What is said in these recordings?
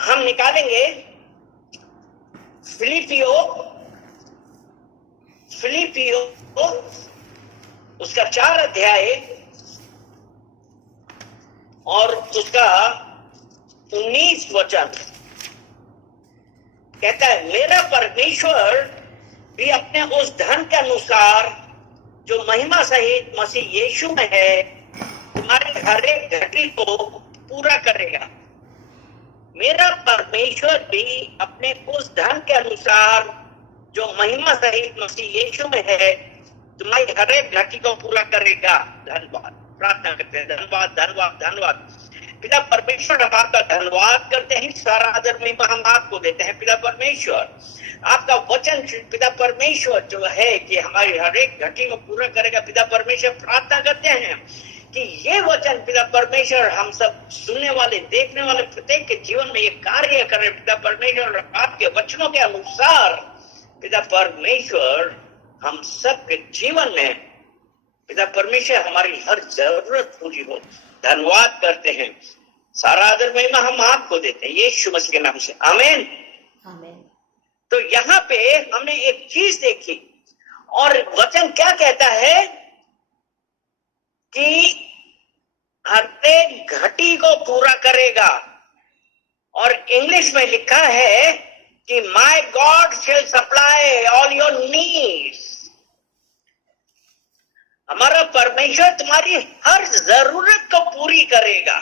हम निकालेंगे फिलिपियो उसका 4 अध्याय और उसका 19 वचन कहता है, मेरा परमेश्वर भी अपने उस धन के अनुसार जो महिमा सहित मसीह यीशु में है तुम्हारे हर एक घटी को पूरा करेगा। मेरा परमेश्वर भी अपने उस धन के अनुसार जो महिमा सहित मसीह यीशु में है तुम्हारी हर एक घटी को पूरा करेगा। धन्यवाद प्रार्थना करते हैं। धन्यवाद धन्यवाद धन्यवाद पिता परमेश्वर, हम आपका धन्यवाद करते हैं, सारा आदर महिमा हम आपको देते हैं। पिता परमेश्वर, आपका वचन पिता परमेश्वर जो है कि हमारी हर एक घटी को पूरा करेगा। पिता परमेश्वर, प्रार्थना करते हैं कि ये वचन पिता परमेश्वर हम सब सुनने वाले देखने वाले प्रत्येक के जीवन में ये कार्य करे। पिता परमेश्वर, आपके वचनों के अनुसार पिता परमेश्वर हम सब के जीवन में पिता परमेश्वर हमारी हर जरूरत पूरी हो। धन्यवाद करते हैं, सारा आदर महिमा हम आपको देते हैं यीशु मसीह के नाम से, आमीन आमीन। तो यहाँ पे हमने एक चीज देखी और वचन क्या कहता है कि हर एक घटी को पूरा करेगा। और इंग्लिश में लिखा है कि my God shall supply all your needs. हमारा परमेश्वर तुम्हारी हर जरूरत को पूरी करेगा।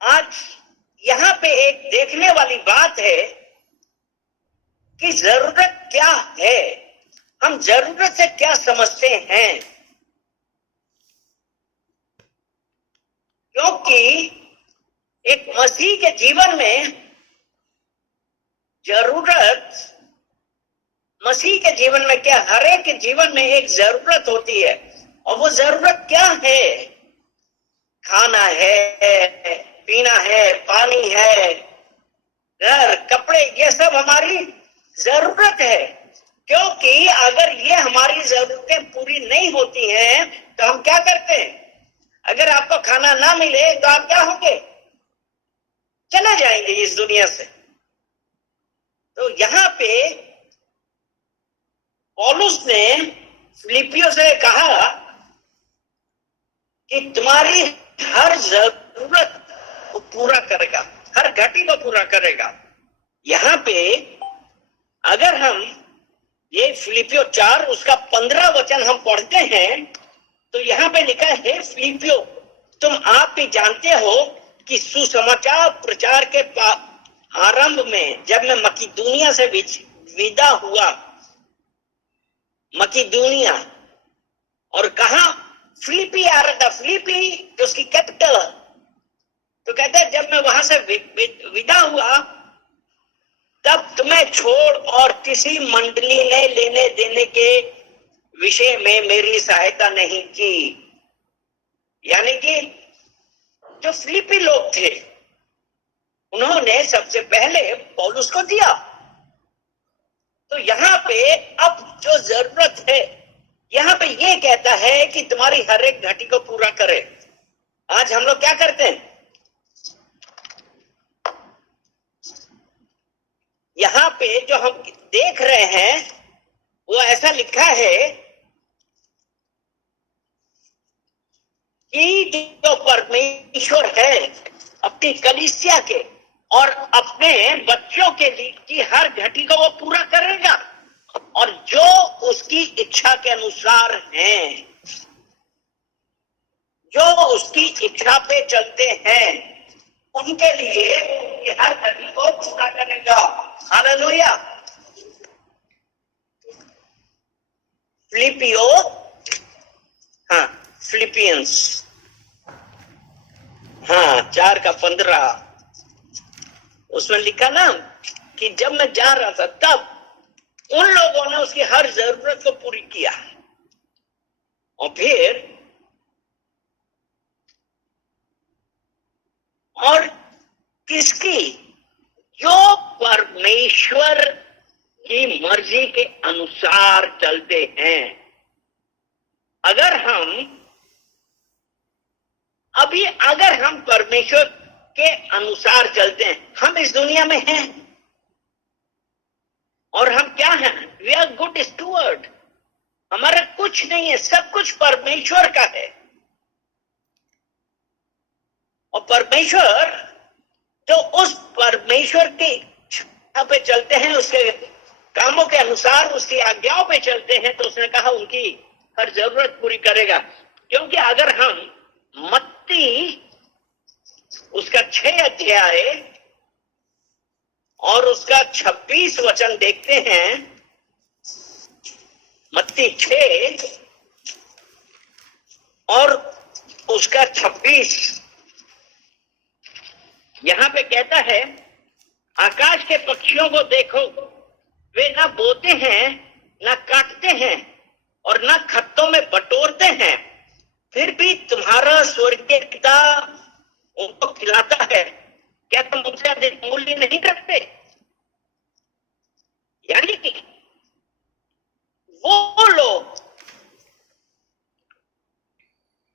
आज यहां पे एक देखने वाली बात है कि जरूरत क्या है, हम जरूरत से क्या समझते हैं। क्योंकि एक मसीह के जीवन में जरूरत, मसीह के जीवन में क्या, हर एक के जीवन में एक जरूरत होती है। और वो जरूरत क्या है? खाना है, पीना है, पानी है, घर, कपड़े, ये सब हमारी जरूरत है। क्योंकि अगर ये हमारी जरूरतें पूरी नहीं होती हैं तो हम क्या करते हैं? अगर आपको खाना ना मिले तो आप क्या होंगे? चले जाएंगे इस दुनिया से। तो यहां पे पौलुस ने फिलिपियों से कहा कि तुम्हारी हर जरूरत को पूरा करेगा, हर घटी को पूरा करेगा। यहां पे अगर हम ये फिलिपियो 4 उसका 15 वचन हम पढ़ते हैं तो यहां पे लिखा है, फिलिपियो तुम आप भी जानते हो कि सुसमाचार प्रचार के आरंभ में जब मैं मकिदुनिया से विदा हुआ, मकिदुनिया और कहा फिलिपी आ रहा था, फिलिपी तो उसकी कैपिटल। तो कहते हैं जब मैं वहां से विदा हुआ तब तुम्हें छोड़ और किसी मंडली ने लेने देने के विषय में मेरी सहायता नहीं की। यानी कि जो फिलिपी लोग थे उन्होंने सबसे पहले पौलुस को दिया। तो यहाँ पे अब जो जरूरत है, यहाँ पे ये कहता है कि तुम्हारी हर एक घटी को पूरा करे। आज हम लोग क्या करते हैं? यहाँ पे जो हम देख रहे हैं वो ऐसा लिखा है कि जो परमेश्वर है अपनी कलीसिया के और अपने बच्चों के लिए की हर घटी को वो पूरा करेगा। और जो उसकी इच्छा के अनुसार हैं, जो उसकी इच्छा पे चलते हैं, उनके लिए ये हर घटी को पूरा करेगा। हालेलुया। फिलिपियो, हाँ फिलिपियंस, हाँ 4 का 15 उसमें लिखा ना कि जब मैं जा रहा था तब उन लोगों ने उसकी हर जरूरत को पूरी किया। और फिर और किसकी? जो परमेश्वर की मर्जी के अनुसार चलते हैं। अगर हम परमेश्वर के अनुसार चलते हैं। हम इस दुनिया में हैं और हम क्या हैं? We are good steward. हमारा कुछ नहीं है, सब कुछ परमेश्वर का है। और परमेश्वर, जो उस परमेश्वर की इच्छा पे चलते हैं, उसके कामों के अनुसार, उसकी आज्ञाओं पे चलते हैं, तो उसने कहा उनकी हर जरूरत पूरी करेगा। क्योंकि अगर हम मत्ती उसका 6 अध्याय और उसका 26 वचन देखते हैं, मत्ती 6 और उसका 26, यहां पे कहता है, आकाश के पक्षियों को देखो, वे ना बोते हैं, ना काटते हैं और ना खत्तों में बटोरते हैं, फिर भी तुम्हारा स्वर्गीय पिता उनको खिलाता है। क्या तुम उनसे अधिक मूल्य नहीं रखते? यानी कि वो लोग,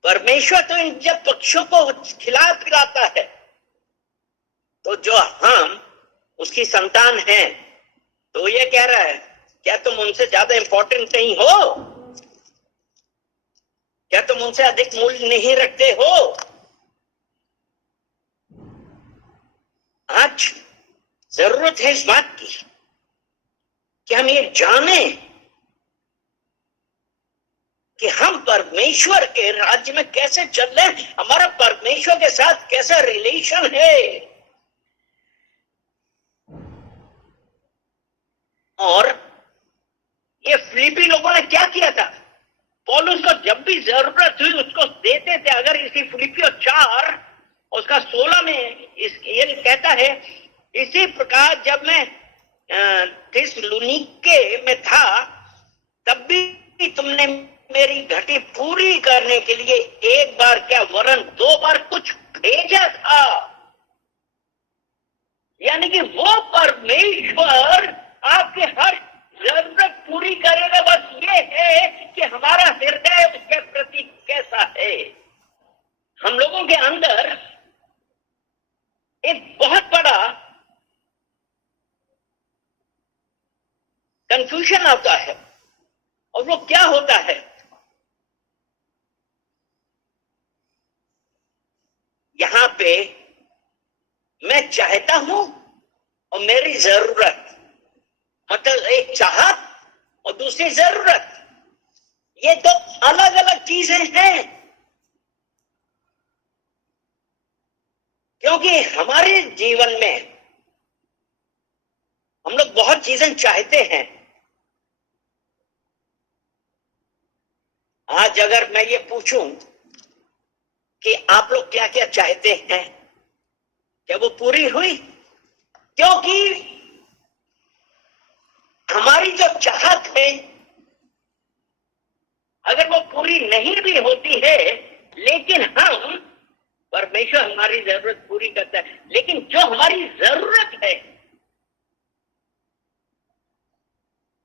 परमेश्वर तो इन जब पक्षियों को खिला पिलाता है, तो जो हम उसकी संतान हैं, तो ये कह रहा है, क्या तुम उनसे ज्यादा इंपॉर्टेंट नहीं हो? क्या तुम उनसे अधिक मूल्य नहीं रखते हो? आज जरूरत है इस बात की कि हम ये जाने कि हम परमेश्वर के राज्य में कैसे चल रहे हैं, हमारा परमेश्वर के साथ कैसा रिलेशन है। और ये फिलिपी लोगों ने क्या किया था? पौलुस को जब भी जरूरत हुई उसको देते थे। अगर इसी फिलिपियों 4 उसका 16 में ये कहता है, इसी प्रकार जब मैं थिस्सलुनीके में था, तब भी तुमने मेरी घटी पूरी करने के लिए एक बार क्या वरन 2 बार कुछ भेजा था। यानी कि वो परमेश्वर आपके हर जरूरत पूरी करेगा। बस ये है कि हमारा हृदय उसके प्रति कैसा है। हम लोगों के अंदर एक बहुत बड़ा कंफ्यूजन आता है, और वो क्या होता है? यहां पे मैं चाहता हूं और मेरी जरूरत, मतलब एक चाहत और दूसरी जरूरत, ये 2 अलग अलग चीजें हैं। क्योंकि हमारे जीवन में हम लोग बहुत चीजें चाहते हैं। आज अगर मैं ये पूछूं कि आप लोग क्या क्या चाहते हैं, क्या वो पूरी हुई? क्योंकि हमारी जो चाहत है, अगर वो पूरी नहीं भी होती है, लेकिन हम, परमेश्वर हमारी जरूरत पूरी करता है। लेकिन जो हमारी जरूरत है,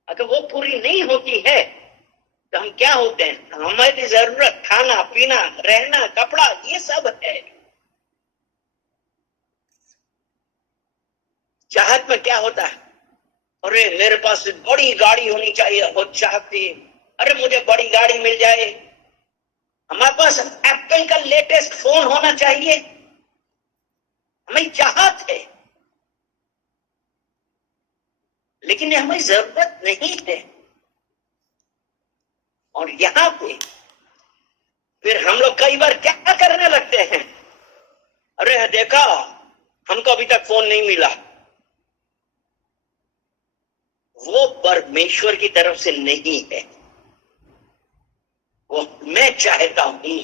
अगर वो पूरी नहीं होती है, तो हम क्या होते हैं? हमारी जरूरत खाना पीना, रहना, कपड़ा, ये सब है। चाहत में क्या होता है? अरे मेरे पास बड़ी गाड़ी होनी चाहिए, वो चाहती, अरे मुझे बड़ी गाड़ी मिल जाए, हमारे पास एप्पल का लेटेस्ट फोन होना चाहिए, हमें चाहत है। लेकिन ये हमें जरूरत नहीं है। और यहां पे फिर हम लोग कई बार क्या करने लगते हैं? अरे देखा, हमको अभी तक फोन नहीं मिला। वो परमेश्वर की तरफ से नहीं है, वो मैं चाहता हूं।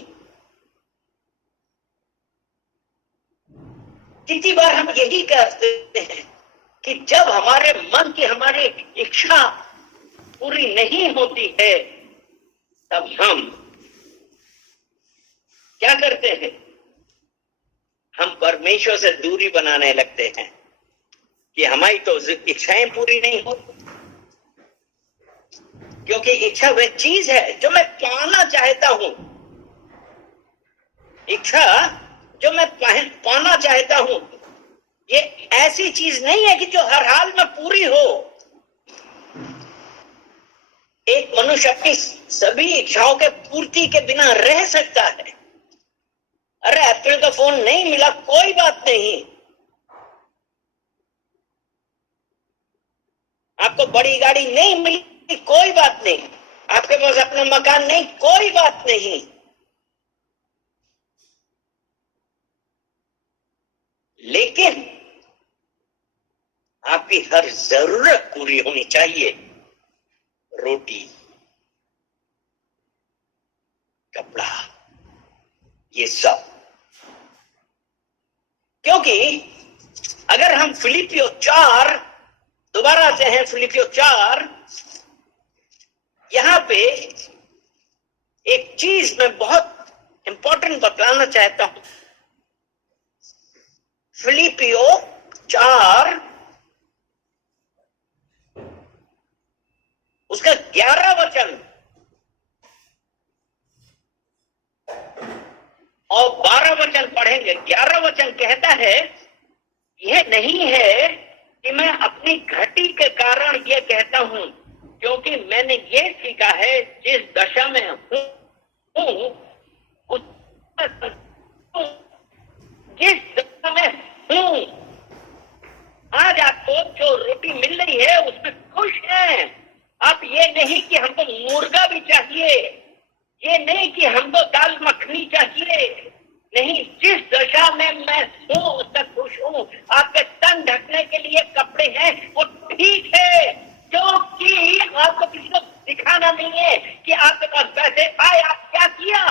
कितनी बार हम यही करते हैं कि जब हमारे मन की हमारी इच्छा पूरी नहीं होती है, तब हम क्या करते हैं? हम परमेश्वर से दूरी बनाने लगते हैं कि हमारी तो इच्छाएं पूरी नहीं होती। क्योंकि इच्छा वह चीज है जो मैं पाना चाहता हूं। इच्छा जो मैं पाना चाहता हूं, ये ऐसी चीज नहीं है कि जो हर हाल में पूरी हो। एक मनुष्य अपनी सभी इच्छाओं के पूर्ति के बिना रह सकता है। अरे एप्पल का फोन नहीं मिला, कोई बात नहीं। आपको बड़ी गाड़ी नहीं मिली, कोई बात नहीं। आपके पास अपना मकान नहीं, कोई बात नहीं। लेकिन आपकी हर जरूरत पूरी होनी चाहिए। रोटी, कपड़ा, ये सब। क्योंकि अगर हम फिलिपियो 4 दोबारा से हैं, फिलिपियो 4, यहां पे एक चीज मैं बहुत इंपॉर्टेंट बतलाना चाहता हूं। फिलिपियो 4 उसका 11 वचन और 12 वचन पढ़ेंगे। 11 वचन कहता है, यह नहीं है कि मैं अपनी घटी के कारण यह कहता हूं, क्योंकि मैंने ये सीखा है जिस दशा में हूं जिस दशा में हूं। आज आपको जो रोटी मिल रही है उसमें खुश हैं। अब ये नहीं कि हमको मुर्गा भी चाहिए, ये नहीं कि हमको दाल मखनी चाहिए, नहीं। जिस दशा में मैं हूं उससे खुश हूं। आपके तन ढकने के लिए कपड़े हैं, वो ठीक है, क्योंकि आपको किसी को दिखाना नहीं है कि आपके पास पैसे आए, आप क्या किया।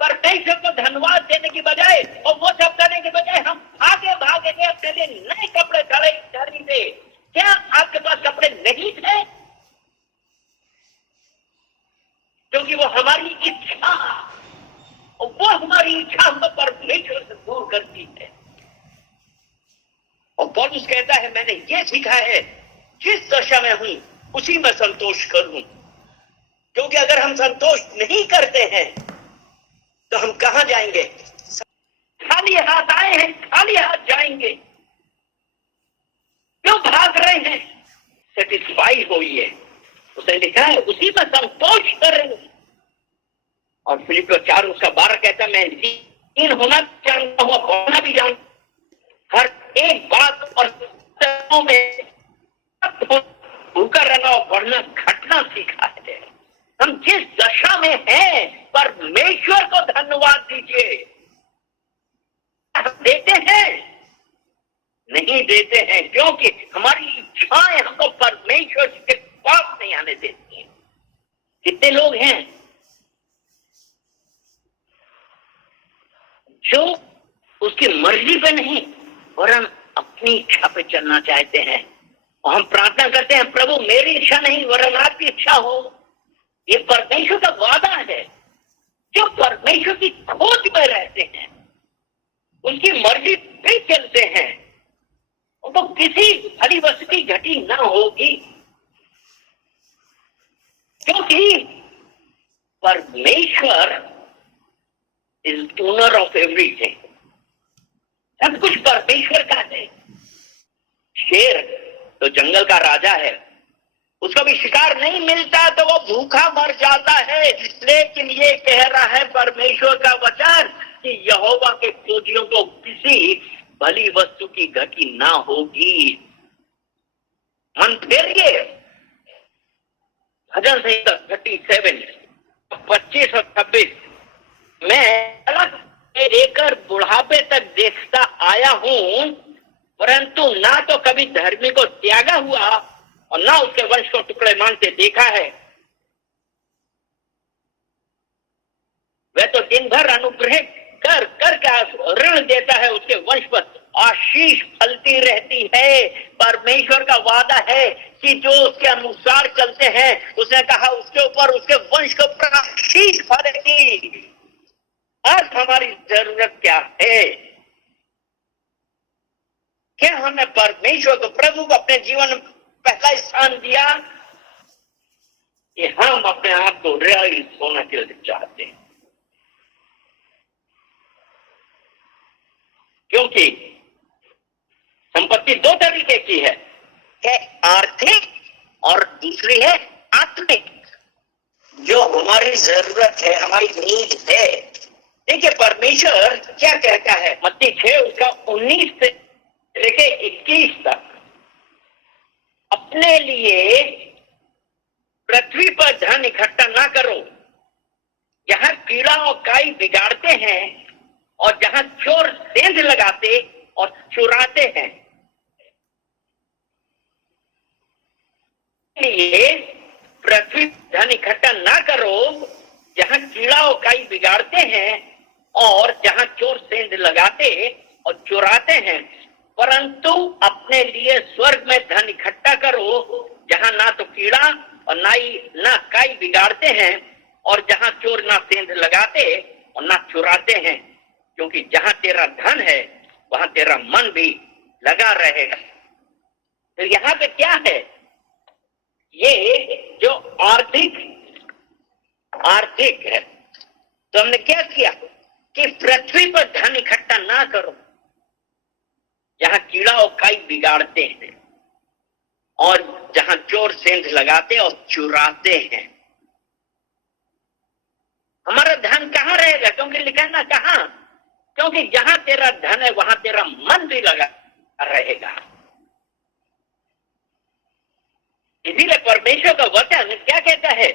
परमेश्वर को धन्यवाद देने की बजाय और वो सब करने के बजाय हम भागे भागेंगे अपने लिए नए कपड़े खरीदे। क्या आपके पास कपड़े नहीं थे? क्योंकि वो हमारी इच्छा, और वो हमारी इच्छा हमको परमेश्वर से दूर करती है। और पौलुस कहता है, मैंने ये सीखा है जिस दशा में हूं उसी में संतोष करूं। क्योंकि अगर हम संतोष नहीं करते हैं तो हम कहां जाएंगे? खाली हाथ आए हैं, खाली हाथ जाएंगे। क्यों भाग रहे हैं? सेटिस्फाई होइए। उसने लिखा है उसी में संतोष करें। और फिलिपियो 4 उसका 12 कहता है, मैं लीन होना जानता हूं, होना भी जानता हूं। हर एक बात और में भूखा रहना और बढ़ना घटना सीखा है। हम जिस दशा में हैं, परमेश्वर को धन्यवाद दीजिए। हम देते हैं? नहीं देते हैं, क्योंकि हमारी इच्छाएं हमको परमेश्वर के पास नहीं आने देती हैं। कितने लोग हैं जो उसकी मर्जी पे नहीं और हम अपनी इच्छा पे चलना चाहते हैं। और हम प्रार्थना करते हैं, प्रभु मेरी इच्छा नहीं वरन आपकी इच्छा हो। ये परमेश्वर का वादा है। जो परमेश्वर की खोज में रहते हैं, उनकी मर्जी पे चलते हैं, उनको किसी भली वस्तु की घटी ना होगी। क्योंकि परमेश्वर इज ओनर ऑफ एवरीथिंग। सब कुछ परमेश्वर का है। शेर तो जंगल का राजा है, उसको भी शिकार नहीं मिलता तो वो भूखा मर जाता है। लेकिन ये कह रहा है परमेश्वर का वचन कि यहोवा के खोजियों को किसी भली वस्तु की घटी ना होगी। मन फेरिए। भजन संहिता 37 25 और 26, मैं अलग लेकर बुढ़ापे तक देखता आया हूं, परंतु ना तो कभी धर्मी को त्यागा हुआ और ना उसके वंश को टुकड़े मांगते देखा है। वह तो दिन भर अनुग्रह कर ऋण देता है, उसके वंश पर आशीष फलती रहती है। परमेश्वर का वादा है कि जो उसके अनुसार चलते हैं, उसने कहा उसके ऊपर उसके वंश के ऊपर आशीष फलेगी। आज हमारी जरूरत क्या है? क्या हमने परमेश्वर को, प्रभु को अपने जीवन में पहला स्थान दिया कि हम अपने आप को रियलाइज होना के लिए चाहते हैं? क्योंकि संपत्ति दो तरीके की है आर्थिक और दूसरी है आत्मिक। जो हमारी जरूरत है, हमारी नीड है। देखिए परमेश्वर क्या कहता है, मत्ती 6 उसका 19 से लेके 21 तक, अपने लिए पृथ्वी पर धन इकट्ठा ना करो, जहां कीड़ा और काई बिगाड़ते हैं और जहां चोर सेंध लगाते और चुराते हैं। इसलिए पृथ्वी धन इकट्ठा ना करो जहां कीड़ा और काई बिगाड़ते हैं और जहां चोर सेंध लगाते और चुराते हैं, परंतु अपने लिए स्वर्ग में धन इकट्ठा करो, जहां ना तो कीड़ा और ना काई बिगाड़ते हैं और जहां चोर ना सेंध लगाते और ना चुराते हैं, क्योंकि जहां तेरा धन है वहां तेरा मन भी लगा रहेगा। तो यहाँ पे क्या है, ये जो आर्थिक है, तो हमने क्या किया कि पृथ्वी पर धन इकट्ठा ना करो जहां कीड़ा और काई बिगाड़ते हैं और जहां चोर सेंध लगाते और चुराते हैं। हमारा धन कहां रहेगा, क्योंकि लिखा है ना कहां, क्योंकि जहां तेरा धन है वहां तेरा मन भी लगा रहेगा। इसीलिए परमेश्वर का वचन क्या कहता है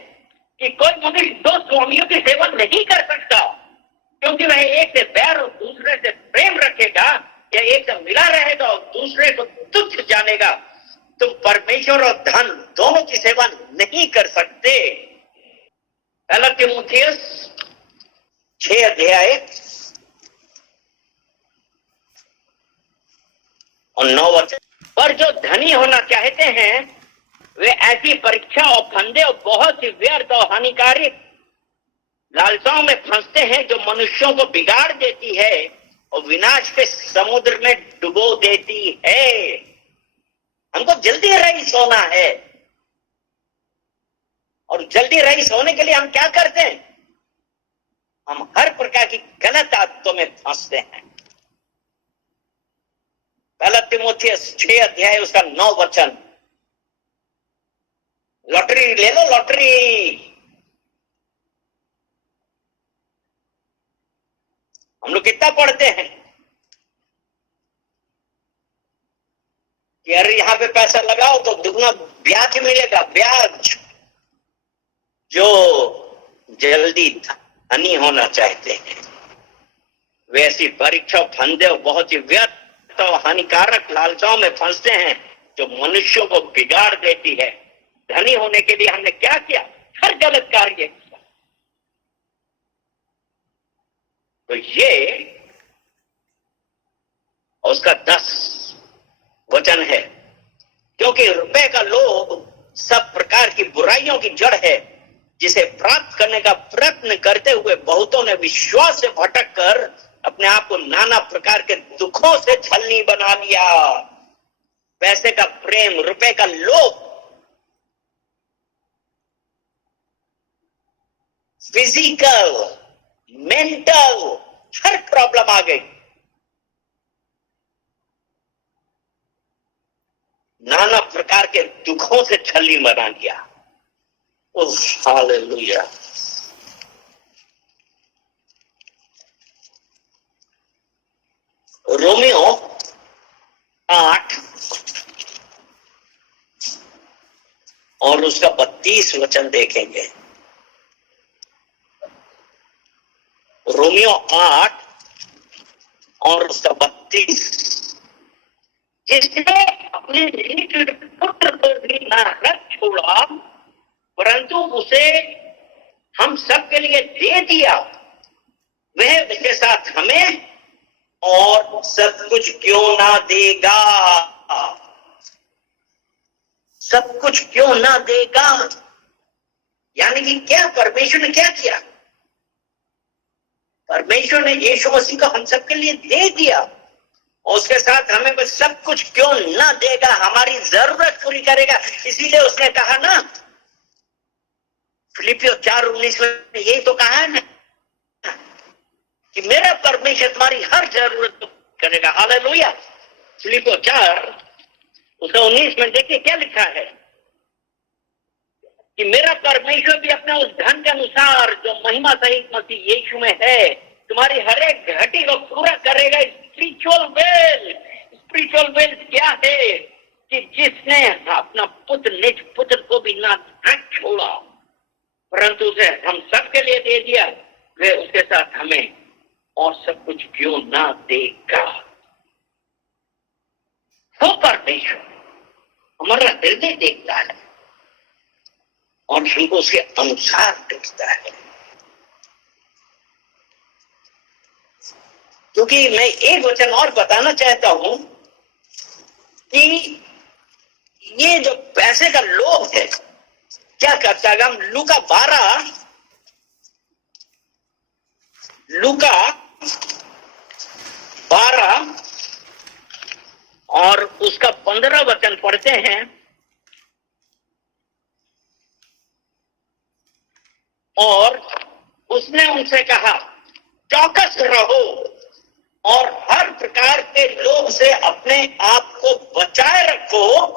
कि कोई मनुष्य दो स्वामियों की सेवा नहीं कर सकता, क्योंकि वह एक से बैर और दूसरे से प्रेम रखेगा, या एक से मिला रहेगा और दूसरे को तुच्छ जानेगा। तुम परमेश्वर और धन दोनों की सेवा नहीं कर सकते। पहला तीमुथियुस 6 अध्याय और 9 वचन। पर जो धनी होना चाहते हैं वे ऐसी परीक्षा और फंदे और बहुत ही व्यर्थ और हानिकारक लालसाओं में फंसते हैं, जो मनुष्यों को बिगाड़ देती है और विनाश के समुद्र में डुबो देती है। हमको जल्दी रईस होना है, और जल्दी रईस होने के लिए हम क्या करते हैं, हम हर प्रकार की गलत आदतों में फंसते हैं। पहला तीमुथियुस 6 अध्याय उसका 9 वचन। लॉटरी ले लो, लॉटरी। हम लोग कितना पढ़ते हैं कि अरे यहां पे पैसा लगाओ तो दुगना ब्याज मिलेगा, ब्याज। जो जल्दी धनी होना चाहते हैं वे ऐसी परीक्षा फंदे और बहुत ही व्यर्थ और हानिकारक लालसाओं में फंसते हैं, जो मनुष्यों को बिगाड़ देती है। धनी होने के लिए हमने क्या किया, हर गलत कार्य। तो ये उसका 10 वचन है, क्योंकि रुपए का लोभ सब प्रकार की बुराइयों की जड़ है, जिसे प्राप्त करने का प्रयत्न करते हुए बहुतों ने विश्वास से भटक कर अपने आप को नाना प्रकार के दुखों से छलनी बना लिया। पैसे का प्रेम, रुपए का लोभ, फिजिकल, मेंटल, हर प्रॉब्लम आ गई। नाना प्रकार के दुखों से छलनी बना लिया। हालेलुया। रोमियो 8 और उसका 32 वचन देखेंगे। रोमियो 8 और उसका 32। जिसने अपने पुत्र को भी न रख छोड़ा, परंतु उसे हम सबके लिए दे दिया, वह उसके साथ हमें और सब कुछ क्यों ना देगा। सब कुछ क्यों ना देगा, यानी कि क्या परमेश्वर ने क्या किया, परमेश्वर ने यीशु मसीह को हम सबके लिए दे दिया, और उसके साथ हमें बस सब कुछ क्यों ना देगा, हमारी जरूरत पूरी करेगा। इसीलिए उसने कहा ना, फिलिपियो 4:19 में यही तो कहा है ना कि मेरा परमेश्वर तुम्हारी हर जरूरत करेगा। हालेलुया। फिलिप्पियों 4 उसका 19 में देखिए क्या लिखा है कि मेरा परमेश्वर भी अपने उस धन के अनुसार जो महिमा सहित मसीह यीशु में है तुम्हारी हर एक घटी को पूरा करेगा। स्पिरिचुअल वेल्थ क्या है कि जिसने अपना पुत्र निज पुत्र को भी ना छोड़ा परंतु उसे हम सबके लिए दे दिया, वे उसके साथ हमें और सब कुछ क्यों ना देगा। वो परमेश्वर हमारा हृदय देखता है और हमको उसके अनुसार देखता है। क्योंकि मैं एक वचन और बताना चाहता हूं कि ये जो पैसे का लोभ है क्या करता है। हम लूका 12 और उसका 15 वचन पढ़ते हैं। और उसने उनसे कहा चौकस रहो और हर प्रकार के लोभ से अपने आप को बचाए रखो,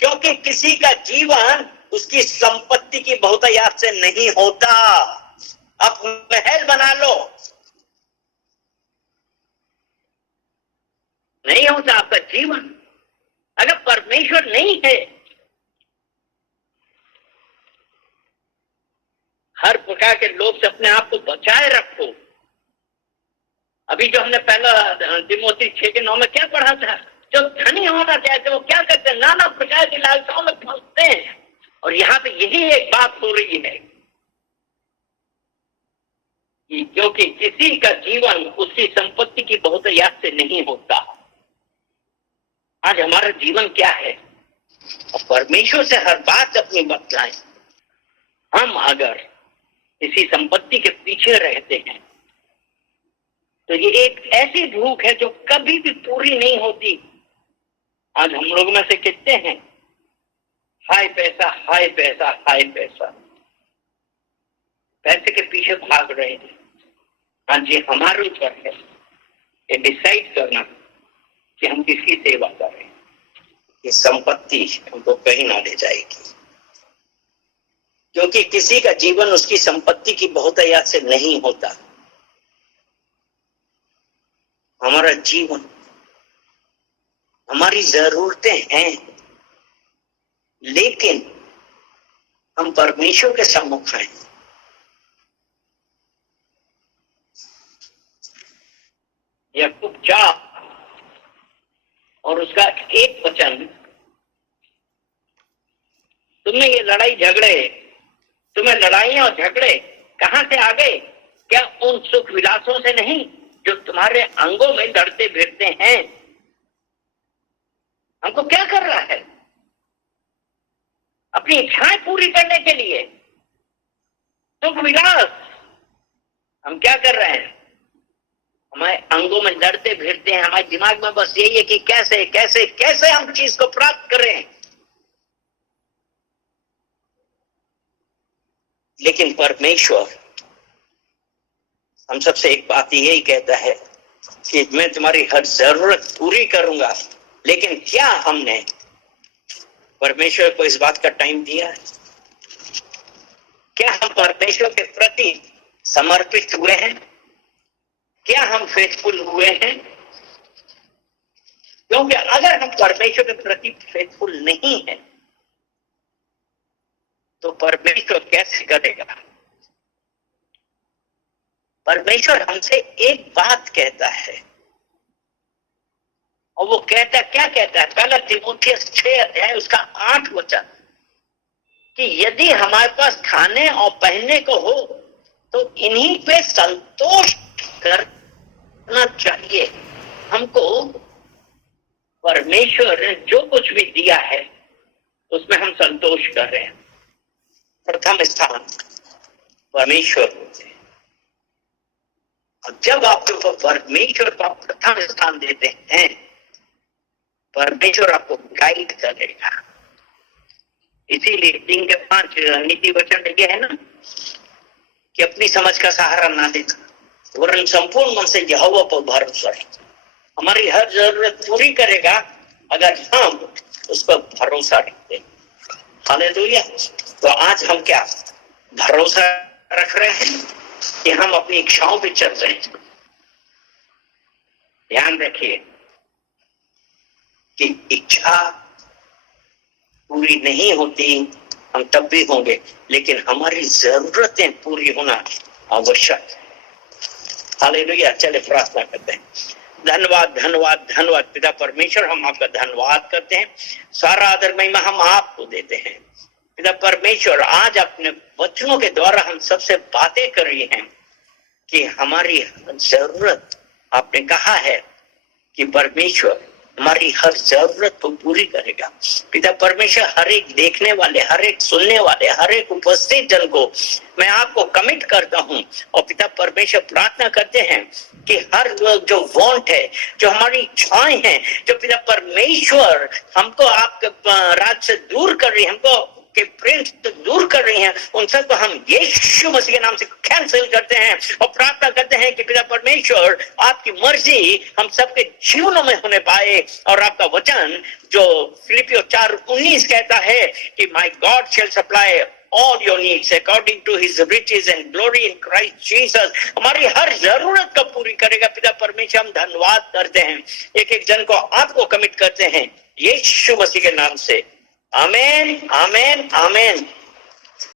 क्योंकि किसी का जीवन उसकी संपत्ति की बहुतायत से नहीं होता। अब महल बना लो, नहीं होता आपका जीवन अगर परमेश्वर नहीं है। हर प्रकार के लोभ से अपने आप को बचाए रखो। अभी जो हमने पहला तिमोथी 6:9 में क्या पढ़ा था, जो धनी होना चाहते वो क्या करते हैं, नाना प्रकार की लालसाओं में फंसते हैं। और यहाँ पे यही एक बात हो रही है कि क्योंकि किसी का जीवन उसकी संपत्ति की बहुतायत से नहीं होता। आज हमारा जीवन क्या है और परमेश्वर से हर बात अपनी बतलाएं। हम अगर किसी संपत्ति के पीछे रहते हैं तो ये एक ऐसी भूख है जो कभी भी पूरी नहीं होती। आज हम लोग में से कितने हैं हाय पैसा हाय पैसा हाय पैसा, पैसे के पीछे भाग रहे हैं। आज ये हमारे ऊपर है ये डिसाइड करना कि हम किसकी सेवा करें। ये संपत्ति हमको कहीं ना ले जाएगी, क्योंकि किसी का जीवन उसकी संपत्ति की बहुतायत से नहीं होता। हमारा जीवन हमारी जरूरतें हैं, लेकिन हम परमेश्वर के सम्मुख हैं। याकूब 4 और उसका 1 वचन, तुम्हें ये लड़ाई झगड़े, तुम्हें लड़ाइयां और झगड़े कहां से आ गए? क्या उन सुख विलासों से नहीं जो तुम्हारे अंगों में लड़ते भिड़ते हैं? हमको क्या कर रहा है? अपनी इच्छाएं पूरी करने के लिए सुख विलास हम क्या कर रहे हैं? हमारे अंगों में लड़ते भिड़ते हैं। हमारे दिमाग में बस यही है कि कैसे कैसे कैसे हम चीज को प्राप्त करें। लेकिन परमेश्वर हम सबसे एक बात यही कहता है कि मैं तुम्हारी हर जरूरत पूरी करूंगा। लेकिन क्या हमने परमेश्वर को इस बात का टाइम दिया है? क्या हम परमेश्वर के प्रति समर्पित हुए हैं? क्या हम फेथफुल हुए हैं? क्योंकि अगर हम परमेश्वर के प्रति फेथफुल नहीं है तो परमेश्वर कैसे करेगा? परमेश्वर हमसे एक बात कहता है और वो कहता क्या कहता है? पहला तीमुथियुस 6 उसका 8 वचन कि यदि हमारे पास खाने और पहनने को हो तो इन्हीं पे संतोष करना चाहिए। हमको परमेश्वर ने जो कुछ भी दिया है उसमें हम संतोष कर रहे हैं। प्रथम स्थान परमेश्वर होते हैं। और जब आपको परमेश्वर को प्रथम स्थान देते हैं, परमेश्वर आपको गाइड करेगा। इसीलिए 3 के 5 नीति वचन ये है ना कि अपनी समझ का सहारा ना देना वरन संपूर्ण मन से यहोवा पर भरोसा रखो। हमारी हर जरूरत पूरी करेगा अगर हम उस पर भरोसा रखते हैं। हालेलुया। तो आज हम क्या भरोसा रख रहे हैं कि हम अपनी इच्छाओं पे चल रहे हैं। ध्यान रखिए कि इच्छा पूरी नहीं होती, हम तब भी होंगे, लेकिन हमारी जरूरतें पूरी होना आवश्यक। हालेलुया। चले प्रार्थना करते हैं। धन्यवाद धन्यवाद धन्यवाद पिता परमेश्वर, हम आपका धन्यवाद करते हैं। सारा आदर महिमा हम आपको देते हैं पिता परमेश्वर। आज अपने वचनों के द्वारा हम सबसे बातें कर रही हैं कि हमारी जरूरत, आपने कहा है कि परमेश्वर हमारी हर जरूरत को पूरी करेगा। पिता परमेश्वर, हर एक देखने वाले, हर एक सुनने वाले, हर एक उपस्थित जन को मैं आपको कमिट करता हूं। और पिता परमेश्वर प्रार्थना करते हैं कि हर जो वांट है, जो हमारी इच्छाएं हैं, जो पिता परमेश्वर हमको आपके राज से दूर कर रही है, हमको के प्रेम से दूर कर रही हैं, उन सबको हम यीशु मसीह के नाम से कैंसिल करते हैं और प्रार्थना करते हैं कि पिता परमेश्वर आपकी मर्जी हम सबके जीवनों में होने पाए। और आपका वचन जो फिलिपियो 4:19 कहता है कि my God shall supply all your needs according to his riches and glory in Christ Jesus, हमारी हर जरूरत को पूरी करेगा। पिता परमेश्वर हम धन्यवाद करते हैं, एक एक जन को आपको कमिट करते हैं यीशु मसीह के नाम से। आमेन आमेन आमेन।